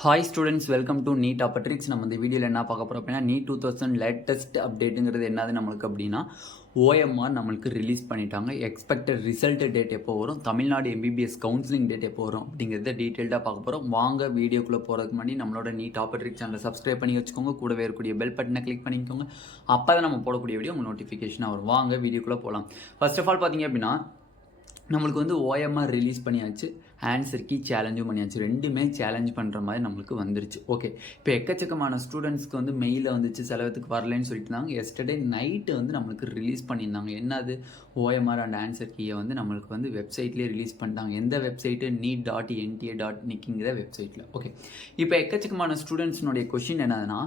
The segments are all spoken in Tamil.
Hi students, welcome to NEET அப்பட்ரிக்ஸ். நம்ம இந்த வீடியோவில் என்ன பார்க்க போகிறோம் அப்படின்னா, நீட் 2000 லேட்டஸ்ட் அப்டேட்டுங்கிறது என்னது நம்மளுக்கு அப்படின்னா, ஓஎம்ஆர் நம்மளுக்கு ரிலீஸ் பண்ணிட்டாங்க. எக்ஸ்பெக்டட் ரிசல்ட் டேட் எப்போ வரும், தமிழ்நாடு எம்பிபிஎஸ் கவுன்சிலிங் டேட் எப்போ வரும் அப்படிங்கிறத டீட்டெயில்டாக பார்க்க போகிறோம். வாங்க வீடியோக்குள்ளே போகிறதுக்கு முன்னாடி நம்மளோட நீட் அப்பட்ரிக்ஸ் சேனலை சப்ஸ்கிரைப் பண்ணி வச்சுக்கோங்க. கூடவே இருக்கக்கூடிய பெல் பட்டனை கிளிக் பண்ணிக்கோங்க. அப்போ தான் நம்ம போடக்கூடிய வீடியோ உங்கள் நோட்டிஃபிகேஷனாக வரும். வாங்க வீடியோக்குள்ளே போகலாம். ஃபர்ஸ்ட் ஆஃப் ஆல் பார்த்தீங்க அப்படின்னா, நம்மளுக்கு வந்து ஓஎம்ஆர் ரிலீஸ் பண்ணியாச்சு, ஆன்சர் கீ சேலஞ்சும் பண்ணியாச்சு. ரெண்டுமே சேலஞ்ச் பண்ணுற மாதிரி நம்மளுக்கு வந்துருச்சு. ஓகே, இப்போ எக்கச்சக்கமான ஸ்டூடெண்ட்ஸ்க்கு வந்து மெயிலில் வந்துச்சு, செலவத்துக்கு வரலன்னு சொல்லிட்டு இருந்தாங்க. எஸ்டர்டே நைட்டு வந்து நம்மளுக்கு ரிலீஸ் பண்ணியிருந்தாங்க. என்னது, ஓஎம்ஆர் அண்ட் ஆன்சர் கீயை வந்து நம்மளுக்கு வந்து வெப்சைட்லேயே ரிலீஸ் பண்ணிட்டாங்க. எந்த வெப்சைட்டு, neet.nta.nic வெப்சைட்டில். ஓகே, இப்போ எக்கச்சக்கமான ஸ்டூடெண்ட்ஸ்னுடைய கொஷின் என்னதுன்னா,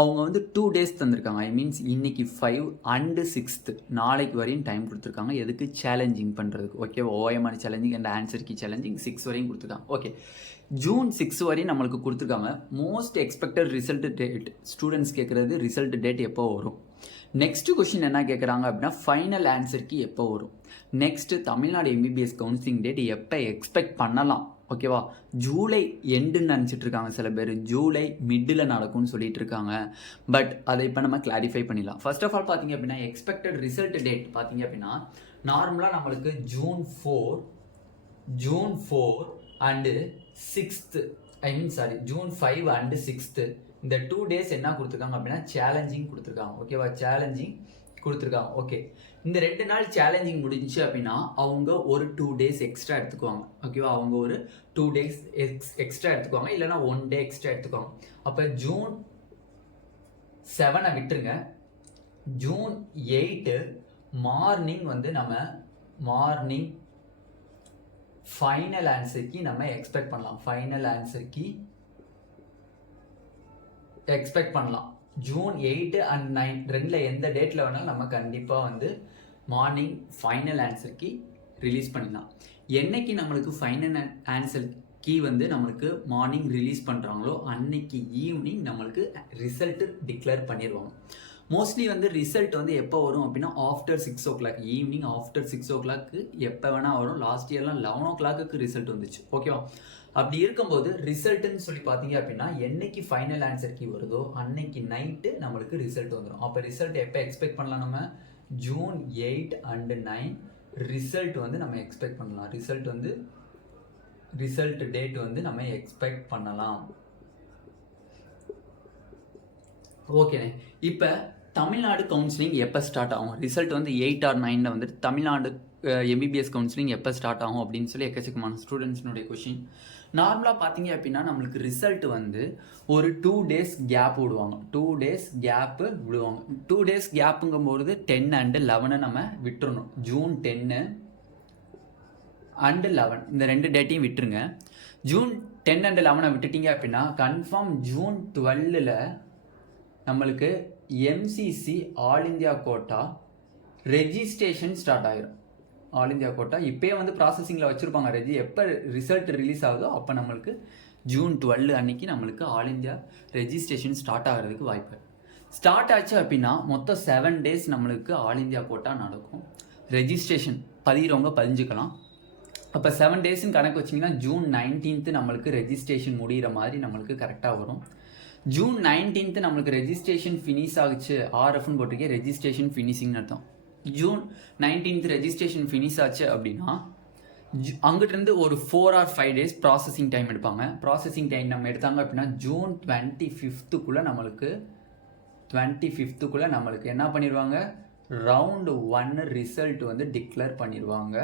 அவங்க வந்து 2 days தந்திருக்காங்க. ஐ மீன்ஸ் இன்னைக்கு 5 and 6 நாளைக்கு வரையும் டைம் கொடுத்துருக்காங்க. எதுக்கு, சேலஞ்சிங் பண்ணுறதுக்கு. Okay, OMR challenging and answer key challenging 6 வரையும் கொடுத்துருக்காங்க. ஓகே, ஜூன் 6 வரையும் நம்மளுக்கு கொடுத்துருக்காங்க. Most expected result date students கேட்குறது, ரிசல்ட் டேட் எப்போ வரும். நெக்ஸ்ட் கொஸ்டின் என்ன கேட்குறாங்க அப்படின்னா, ஃபைனல் ஆன்சர் கீ எப்போ வரும். Next, Tamil Nadu MBBS counselling date எப்போ எக்ஸ்பெக்ட் பண்ணலாம். ஓகேவா, ஜூலை எண்டுன்னு நினச்சிட்டு இருக்காங்க சில பேர், ஜூலை மிட்டில் நடக்கும்னு சொல்லிட்டு இருக்காங்க. பட் அதை இப்போ நம்ம கிளாரிஃபை பண்ணிடலாம். ஃபர்ஸ்ட் ஆஃப் ஆல் பார்த்தீங்க அப்படின்னா, எக்ஸ்பெக்டட் ரிசல்ட் டேட் பார்த்தீங்க அப்படின்னா, நார்மலாக நம்மளுக்கு June 4 and 6th, June 5 and 6th இந்த 2 days என்ன கொடுத்துருக்காங்க அப்படின்னா, சேலஞ்சிங் கொடுத்துருக்காங்க. ஓகேவா, சேலஞ்சிங் கொடுத்துருக்காங்க. ஓகே, இந்த 2 நாள் சேலஞ்சிங் முடிஞ்சிச்சு அப்படின்னா அவங்க ஒரு 2 days எக்ஸ்ட்ரா எடுத்துக்குவாங்க. ஓகேவா, அவங்க ஒரு 2 days எக்ஸ்ட்ரா எடுத்துக்குவாங்க, இல்லைனா 1 day எக்ஸ்ட்ரா எடுத்துக்குவாங்க. அப்போ ஜூன் 7 விட்டுருங்க. ஜூன் 8 மார்னிங் வந்து நம்ம ஃபைனல் ஆன்சர் கீ நம்ம எக்ஸ்பெக்ட் பண்ணலாம். ஃபைனல் ஆன்சர் கீ எக்ஸ்பெக்ட் பண்ணலாம். ஜூன் 8 and 9 ரெண்டில் எந்த டேட்டில் வேணாலும் நம்ம கண்டிப்பாக வந்து morning final answer key release பண்ணிடலாம். என்னைக்கு நம்மளுக்கு ஃபைனல் ஆன்சர் கீ வந்து நம்மளுக்கு மார்னிங் ரிலீஸ் பண்ணுறாங்களோ அன்னைக்கு ஈவினிங் நம்மளுக்கு ரிசல்ட்டு டிக்ளேர் பண்ணிடுவாங்க. மோஸ்ட்லி வந்து ரிசல்ட் வந்து எப்போ வரும் அப்படின்னா, after 6 o'clock, evening after 6 o'clock எப்போ வேணால் வரும். லாஸ்ட் இயர்லாம் 11 o'clock ரிசல்ட் வந்துச்சு. ஓகேவா, அப்படி இருக்கும்போது ரிசல்ட்டுன்னு சொல்லி பார்த்தீங்க அப்படின்னா, என்னைக்கு ஃபைனல் ஆன்சர் கீ வருதோ அன்னைக்கு நைட்டு நம்மளுக்கு ரிசல்ட் வந்துடும். அப்போ ரிசல்ட் எப்போ எக்ஸ்பெக்ட் பண்ணலாம், நம்ம ஜூன் 8 and 9 ரிசல்ட் வந்து நம்ம எக்ஸ்பெக்ட் பண்ணலாம். ரிசல்ட் டேட் வந்து நம்ம எக்ஸ்பெக்ட் பண்ணலாம். ஓகேண்ணே, இப்போ தமிழ்நாடு கவுன்சிலிங் எப்போ ஸ்டார்ட் ஆகும், ரிசல்ட் வந்து 8 or 9 வந்துட்டு தமிழ்நாடு எம்பிபிஎஸ் கவுன்சிலிங் எப்போ ஸ்டார்ட் ஆகும் அப்படின்னு சொல்லி எக்கச்சக்கமான ஸ்டூடெண்ட்ஸ்னுடைய கொஷின். நார்மலாக பார்த்தீங்க அப்படின்னா, நம்மளுக்கு ரிசல்ட் வந்து ஒரு 2 days கேப் விடுவாங்க. 2 days கேப்பு விடுவாங்க. 2 days கேப்புங்கும்போது 10 and 11 நம்ம விட்டுறணும். ஜூன் 10 and 11 இந்த 2 டேட்டையும் விட்டுருங்க. ஜூன் 10 and 11 விட்டுட்டீங்க அப்படின்னா, கன்ஃபார்ம் ஜூன் 12 நம்மளுக்கு MCC all India quota registration start ஆகிடும். ஆல் இந்தியா கோட்டா இப்போயே வந்து ப்ராசஸிங்கில் வச்சுருப்பாங்க. எப்போ ரிசல்ட் ரிலீஸ் ஆகுதோ அப்போ நம்மளுக்கு ஜூன் 12 அன்னைக்கு நம்மளுக்கு ஆல் இந்தியா ரெஜிஸ்ட்ரேஷன் ஸ்டார்ட் ஆகிறதுக்கு வாய்ப்பு. ஸ்டார்ட் ஆச்சு அப்படின்னா மொத்தம் 7 days நம்மளுக்கு ஆல் இந்தியா கோட்டா நடக்கும். ரெஜிஸ்ட்ரேஷன் பதிகிறவங்க பதிஞ்சுக்கலாம். அப்போ 7 daysன்னு கணக்கு வச்சிங்கன்னா, ஜூன் 19 நம்மளுக்கு ரெஜிஸ்ட்ரேஷன் முடிகிற மாதிரி நம்மளுக்கு கரெக்டாக வரும். ஜூன் 19 நம்மளுக்கு ரெஜிஸ்ட்ரேஷன் ஃபினிஷ் ஆகுச்சு, ஆர்எஃப்னு போட்டிருக்கேன், ரெஜிஸ்ட்ரேஷன் ஃபினிஷிங்னு அர்த்தம். ஜூன் 19 ரெஜிஸ்ட்ரேஷன் ஃபினிஷ் ஆச்சு அப்படின்னா, அங்கிட்டிருந்து ஒரு 4 or 5 days ப்ராசஸிங் டைம் எடுப்பாங்க. ப்ராசஸிங் டைம் நம்ம எடுத்தாங்க அப்படின்னா, ஜூன் 25 நம்மளுக்கு என்ன பண்ணிடுவாங்க, ரவுண்டு 1 ரிசல்ட் வந்து டிக்ளேர் பண்ணிடுவாங்க.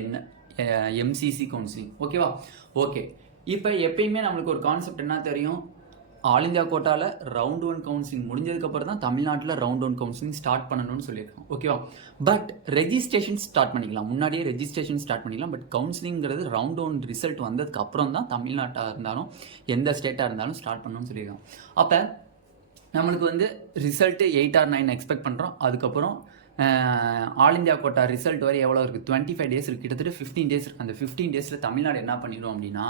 என்ன, எம்சிசி கவுன்சிலிங். ஓகேவா, ஓகே. இப்போ எப்பயுமே நம்மளுக்கு ஒரு கான்செப்ட் என்ன தெரியும், ஆல் இந்தியா கோட்டாவில் ரவுண்ட் 1 கவுன்சிலிங் முடிஞ்சதுக்கப்புறம் தான் தமிழ்நாட்டில் ரவுண்ட் 1 கவுன்சிலிங் ஸ்டார்ட் பண்ணணும்னு சொல்லியிருக்கோம். ஓகேவா, பட் ரெஜிஸ்ட்ரேஷன் ஸ்டார்ட் பண்ணிக்கலாம், முன்னாடியே ரெஜிஸ்ட்ரேஷன் ஸ்டார்ட் பண்ணிக்கலாம். பட் கவுன்சிலிங்கிறது ரவுண்ட் 1 ரிசல்ட் வந்ததுக்கு அப்புறம் தான் தமிழ்நாட்டாக இருந்தாலும் எந்த ஸ்டேட்டாக இருந்தாலும் ஸ்டார்ட் பண்ணணும்னு சொல்லியிருக்கோம். அப்போ நம்மளுக்கு வந்து ரிசல்ட்டு 8 or 9 எக்ஸ்பெக்ட் பண்ணுறோம். அதுக்கப்புறம் ஆல் இந்தியா கோட்டா ரிசல்ட் வரை எவ்வளோ இருக்குது, 25 days இருக்குது, கிட்டத்தட்ட 15 days இருக்குது. அந்த 15 daysல தமிழ்நாடு என்ன பண்ணிடும் அப்படின்னா,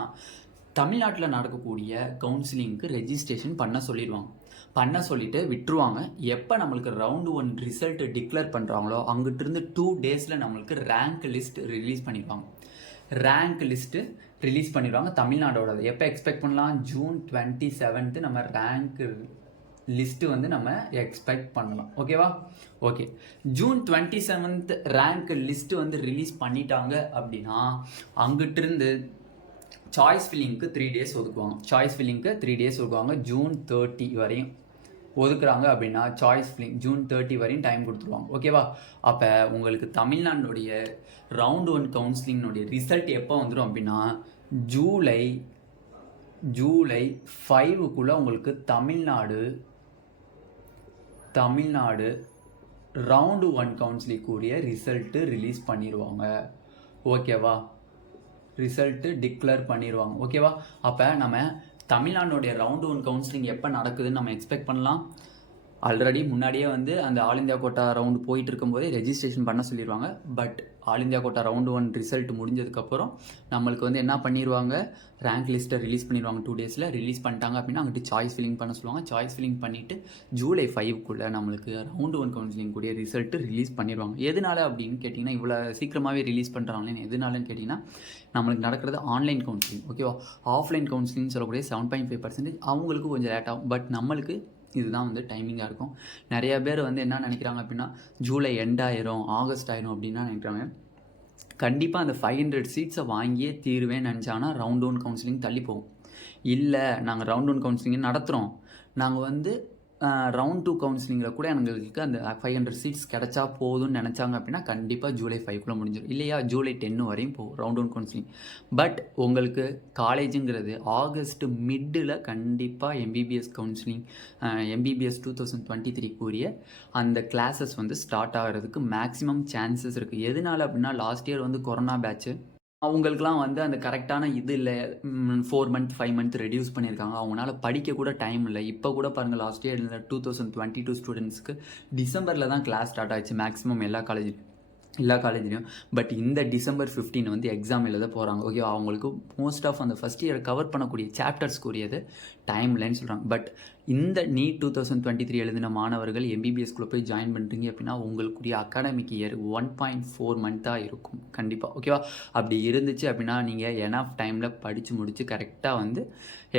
தமிழ்நாட்டில் நடக்கக்கூடிய கவுன்சிலிங்க்கு ரெஜிஸ்ட்ரேஷன் பண்ண சொல்லிட்டு விட்டுருவாங்க. எப்போ நம்மளுக்கு ரவுண்டு 1 ரிசல்ட் டிக்ளேர் பண்ணுறாங்களோ அங்கிட்டிருந்து 2 daysல நம்மளுக்கு ரேங்க் லிஸ்ட் ரிலீஸ் பண்ணிடுவாங்க. ரேங்க் லிஸ்ட்டு ரிலீஸ் பண்ணிடுவாங்க தமிழ்நாடோடது. எப்போ எக்ஸ்பெக்ட் பண்ணலாம்? ஜூன் 27 நம்ம ரேங்க் லிஸ்ட்டு வந்து நம்ம எக்ஸ்பெக்ட் பண்ணலாம். ஓகேவா? ஓகே, ஜூன் 27 ரேங்க் லிஸ்ட்டு வந்து ரிலீஸ் பண்ணிட்டாங்க அப்படின்னா அங்கிட்டிருந்து சாய்ஸ் ஃபில்லிங்க்கு 3 days ஒதுக்குவாங்க. சாய்ஸ் ஃபில்லிங்க்கு 3 days ஒதுக்குவாங்க. ஜூன் 30 வரையும் ஒதுக்குறாங்க அப்படின்னா சாய்ஸ் ஃபில்லிங் ஜூன் 30 வரையும் டைம் கொடுத்துருவாங்க. ஓகேவா? அப்போ உங்களுக்கு தமிழ்நாடுடைய ரவுண்ட் 1 கவுன்சிலிங்னுடைய ரிசல்ட் எப்போ வந்துடும் அப்படின்னா ஜூலை 5க்குள்ளே உங்களுக்கு தமிழ்நாடு ரவுண்டு 1 கவுன்சிலிங்குரிய ரிசல்ட்டு ரிலீஸ் பண்ணிடுவாங்க. ஓகேவா? ரிசல்ட்டு டிக்ளேர் பண்ணிடுவாங்க. ஓகேவா? அப்போ நம்ம தமிழ்நாடுடைய ரவுண்டு 1 கவுன்சிலிங் எப்போ நடக்குதுன்னு நம்ம எக்ஸ்பெக்ட் பண்ணலாம். ஆல்ரெடி முன்னாடியே வந்து அந்த ஆல் இந்தியா கோட்டா ரவுண்டு போயிட்டு இருக்கும்போதே ரெஜிஸ்ட்ரேஷன் பண்ண சொல்லிடுவாங்க. But all India quota round 1 result முடிஞ்சதுக்கப்புறம் நம்மளுக்கு வந்து என்ன பண்ணிடுவாங்க, ரேங்க் லிஸ்ட்டை ரிலீஸ் பண்ணிடுவாங்க. 2 daysல ரிலீஸ் பண்ணிட்டாங்க அப்படின்னா அங்கிட்டு சாய்ஸ் ஃபில்லிங் பண்ண சொல்லுவாங்க. சாய்ஸ் ஃபில்லிங் பண்ணிவிட்டு ஜூலை 5க்குள்ளே நம்மளுக்கு ரவுண்டு 1 கவுன்சிலிங் கூடிய ரிசல்ட்டு ரிலீஸ் பண்ணிடுவாங்க. எதனால அப்படின்னு கேட்டிங்கன்னா, இவ்வளோ சீக்கிரமாகவே ரிலீஸ் பண்ணுறாங்களேன்னு எதனாலன்னு கேட்டிங்கன்னா, நம்மளுக்கு நடக்கிறது ஆன்லைன் கவுன்சிலிங். ஓகேவா? ஆஃப்லைன் கவுன்சிலிங் சொல்லக்கூடிய 7.5% அவங்களுக்கு கொஞ்சம் லேட் ஆகும். பட் நம்மளுக்கு இதுதான் வந்து டைமிங்காக இருக்கும். நிறையா பேர் வந்து என்ன நினைக்கிறாங்க அப்படின்னா, ஜூலை எண்ட் ஆயிரும், ஆகஸ்ட் ஆயிரும் அப்படின்னா நினைக்கிறாங்க. கண்டிப்பாக அந்த 500 சீட்ஸை வாங்கியே தீருவேன்னு நினச்சாங்கன்னா ரவுண்ட் 1 கவுன்சிலிங் தள்ளி போகும். இல்லை, நாங்கள் ரவுண்ட் 1 கவுன்சிலிங் நடத்துகிறோம், நாங்கள் வந்து ரவுண்ட் 2 கவுன்சிலிங்கில் கூட எங்களுக்கு அந்த 500 சீட்ஸ் கிடச்சா போதும்னு நினச்சாங்க அப்படின்னா கண்டிப்பாக ஜூலை 5க்குள்ளே முடிஞ்சிடும். இல்லையா, ஜூலை 10 வரையும் போகும் ரவுண்ட் 1 கவுன்சிலிங். பட் உங்களுக்கு காலேஜுங்கிறது ஆகஸ்ட் மிட்டில் கண்டிப்பாக எம்பிபிஎஸ் கவுன்சிலிங் எம்பிபிஎஸ் 2023க்குரிய அந்த கிளாஸஸ் வந்து ஸ்டார்ட் ஆகிறதுக்கு மேக்ஸிமம் சான்சஸ் இருக்குது. எதனால அப்படின்னா, லாஸ்ட் இயர் வந்து கொரோனா பேட்ச்சு, அவங்களுக்குலாம் வந்து அந்த கரெக்டான இது இல்லை, 4 month 5 month ரெடியூஸ் பண்ணியிருக்காங்க. அவங்களால படிக்க கூட டைம் இல்லை. இப்போ கூட பாருங்கள், லாஸ்ட் இயர் 2022 ஸ்டூடெண்ட்ஸ்க்கு டிசம்பரில் தான் கிளாஸ் ஸ்டார்ட் ஆச்சு மேக்ஸிமம் எல்லா காலேஜ்லேயும். பட் இந்த டிசம்பர் 15 வந்து எக்ஸாம் எழுத போகிறாங்க. ஓகே, அவங்களுக்கு மோஸ்ட் ஆஃப் அந்த ஃபஸ்ட் இயர் கவர் பண்ணக்கூடிய சாப்டர்ஸ்க்குரியது டைம் இல்லைன்னு சொல்கிறாங்க. பட் இந்த நீட் 2023 எழுதின மாணவர்கள் எம்பிபிஎஸ்குள்ளே போய் ஜாயின் பண்ணுறீங்க அப்படின்னா உங்களுக்குரிய அகாடமிக் இயர் 1.4 month இருக்கும் கண்டிப்பாக. ஓகேவா? அப்படி இருந்துச்சு அப்படின்னா நீங்கள் எனஃப் டைமில் படித்து முடித்து கரெக்டாக வந்து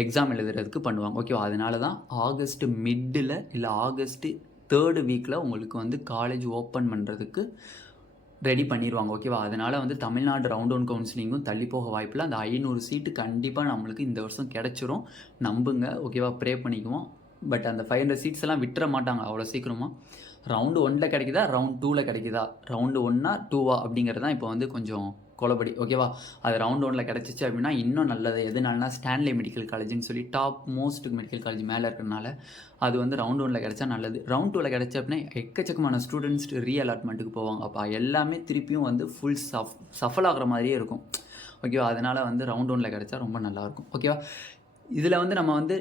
எக்ஸாம் எழுதுறதுக்கு பண்ணுவாங்க. ஓகேவா? அதனால தான் ஆகஸ்ட் மிட்டில் இல்லை ஆகஸ்ட் 3rd வீக்கில் உங்களுக்கு வந்து காலேஜ் ஓப்பன் பண்ணுறதுக்கு ரெடி பண்ணிடுவாங்க. ஓகேவா? அதனால் வந்து தமிழ்நாடு ரவுண்ட் 1 கவுன்சிலிங்கும் தள்ளி போக வாய்ப்பில்லை. அந்த 500 சீட்டு கண்டிப்பாக நம்மளுக்கு இந்த வருஷம் கிடச்சிரும், நம்புங்க. ஓகேவா? ப்ரே பண்ணிக்குவோம். பட் அந்த 500 சீட்ஸ் எல்லாம் விட்டுற மாட்டாங்க அவ்வளோ சீக்கிரமாக. ரவுண்டு 1ல் கிடைக்குதா, ரவுண்ட் 2ல் கிடைக்குதா, ரவுண்டு 1ஆ 2ஆ அப்படிங்கிறது தான் இப்போ வந்து கொஞ்சம் குளபடி. ஓகேவா? அது ரவுண்ட் 1ல் கிடச்சிச்சு அப்படின்னா இன்னும் நல்லது. எதுனாலனா ஸ்டான்லி மெடிக்கல் காலேஜ்னு சொல்லி டாப் மோஸ்ட் மெடிக்கல் காலேஜ் மேலே இருக்கிறனால அது வந்து ரவுண்ட் 1ல் கிடச்சா நல்லது. ரவுண்ட் 2ல் கிடச்சா அப்படின்னா எக்கச்சக்கமான ஸ்டூடெண்ட்ஸ் ரீஅலாட்மெண்ட்டுக்கு போவாங்க. அப்போ எல்லாமே திருப்பியும் வந்து ஃபுல் சஃபல் ஆகிற மாதிரியே இருக்கும். ஓகேவா? அதனால் வந்து ரவுண்ட் 1ல் கிடச்சா ரொம்ப நல்லாயிருக்கும். ஓகேவா? இதில் வந்து நம்ம வந்து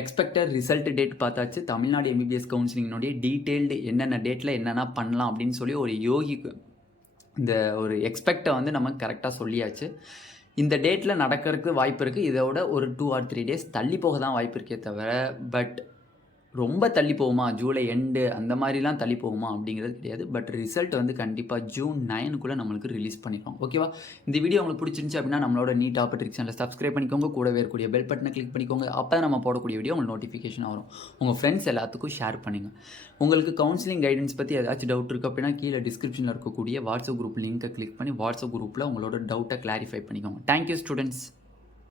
எக்ஸ்பெக்டட் ரிசல்ட் டேட் பார்த்தாச்சு. தமிழ்நாடு எம்பிபிஎஸ் கவுன்சிலிங்கினுடைய டீட்டெயில்டு என்னென்ன டேட்டில் என்னென்ன பண்ணலாம் அப்படின்னு சொல்லி ஒரு யோகிக்கு இந்த ஒரு எக்ஸ்பெக்டை வந்து நம்ம கரெக்டாக சொல்லியாச்சு. இந்த டேட்டில் நடக்கிறதுக்கு வாய்ப்பு இருக்குது. இதோட ஒரு 2 or 3 days தள்ளி போக தான் வாய்ப்பு இருக்கே தவிர, பட் ரொம்ப தள்ளி போகுமா, ஜூலை எண்டு அந்த மாதிரிலாம் தள்ளி போகுமா அப்படிங்கிறது கிடையாது. பட் ரிசல்ட் வந்து கண்டிப்பாக ஜூன் 9க்குள்ளே நம்மளுக்கு ரிலீஸ் பண்ணிடுவோம். ஓகேவா? இந்த வீடியோ உங்களுக்கு பிடிச்சிருந்துச்சு அப்படின்னா நம்மளோட நீட் ஆப்பர்ட்ரிக்ஸ் சேனலை சப்ஸ்கிரைப் பண்ணிக்கோங்க, கூடவே இருக்கக்கூடிய பெல் பட்டனை கிளிக் பண்ணிக்கோங்க. அப்போ நம்ம போடக்கூடிய வீடியோ உங்களுக்கு நோட்டிஃபிகேஷன் வரும். உங்கள் ஃப்ரெண்ட்ஸ் எல்லாத்துக்கும் ஷேர் பண்ணுங்கள். உங்களுக்கு கவுன்சிலிங் கைடன்ஸ் பற்றி ஏதாச்சும் டவுட் இருக்குது அப்படின்னா கீழே டிஸ்கிரிப்ஷனில் இருக்கக்கூடிய வாட்ஸ்அப் குரூப் லிங்கை கிளிக் பண்ணி வாட்ஸ்அப் குரூப்பில் உங்களோட டவுட்டை கிளாரிஃபை பண்ணிக்கோங்க. Thank you students.